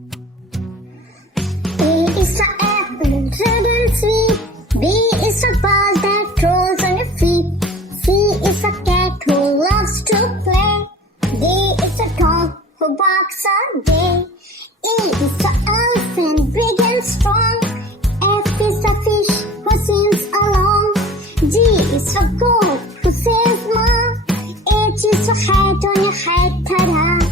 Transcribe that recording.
A is for apple, red and sweet. B is for ball that rolls on your feet. C is a cat who loves to play. D is a dog who barks all day. E is for elephant, big and strong. F is a fish who swims along. G is for goat who says ma. H is for hat on your head, ta-da.